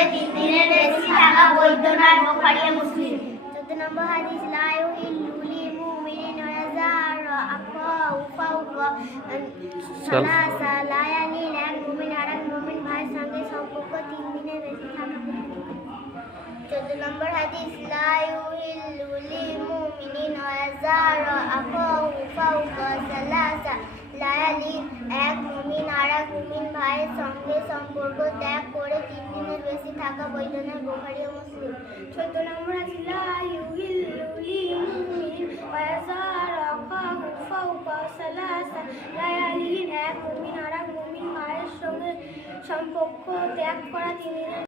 করে 3 দিনের বেশি থাকা বৈধ নয়, বুখারী ও মুসলিম। 14 নম্বর হাদিস লা ইউহিল্লু লিল মুমিনিন ইয়াজারা ফাওকা সালাসা লায়ালিন। এক মুমিন আরেক মুমিন ভাইয়ের সঙ্গে সম্পর্ক 3 দিনের বেশি থাকা বৈধ। 14 নম্বর হাদিস লা ইউহিল্লু লিল মুমিনিন ইয়াজারা ফাওকা সালাসা লায়ালিন। এক মুমিন আরেক মুমিন ভাইয়ের সঙ্গে সম্পর্ক ত্যাগ করে 3 দিনের বেশি থাকা বৈধ নয়, বুখারী ও মুসলিম। 14 নম্বর হাদিস লা ইউহিল্লু লিল মুমিনিন ইয়াজারা ফাওকা সালাসা লায়ালিন। এক মুমিন আরেক মুমিন ভাইয়ের সঙ্গে সম্পর্ক ত্যাগ করা 3 দিনের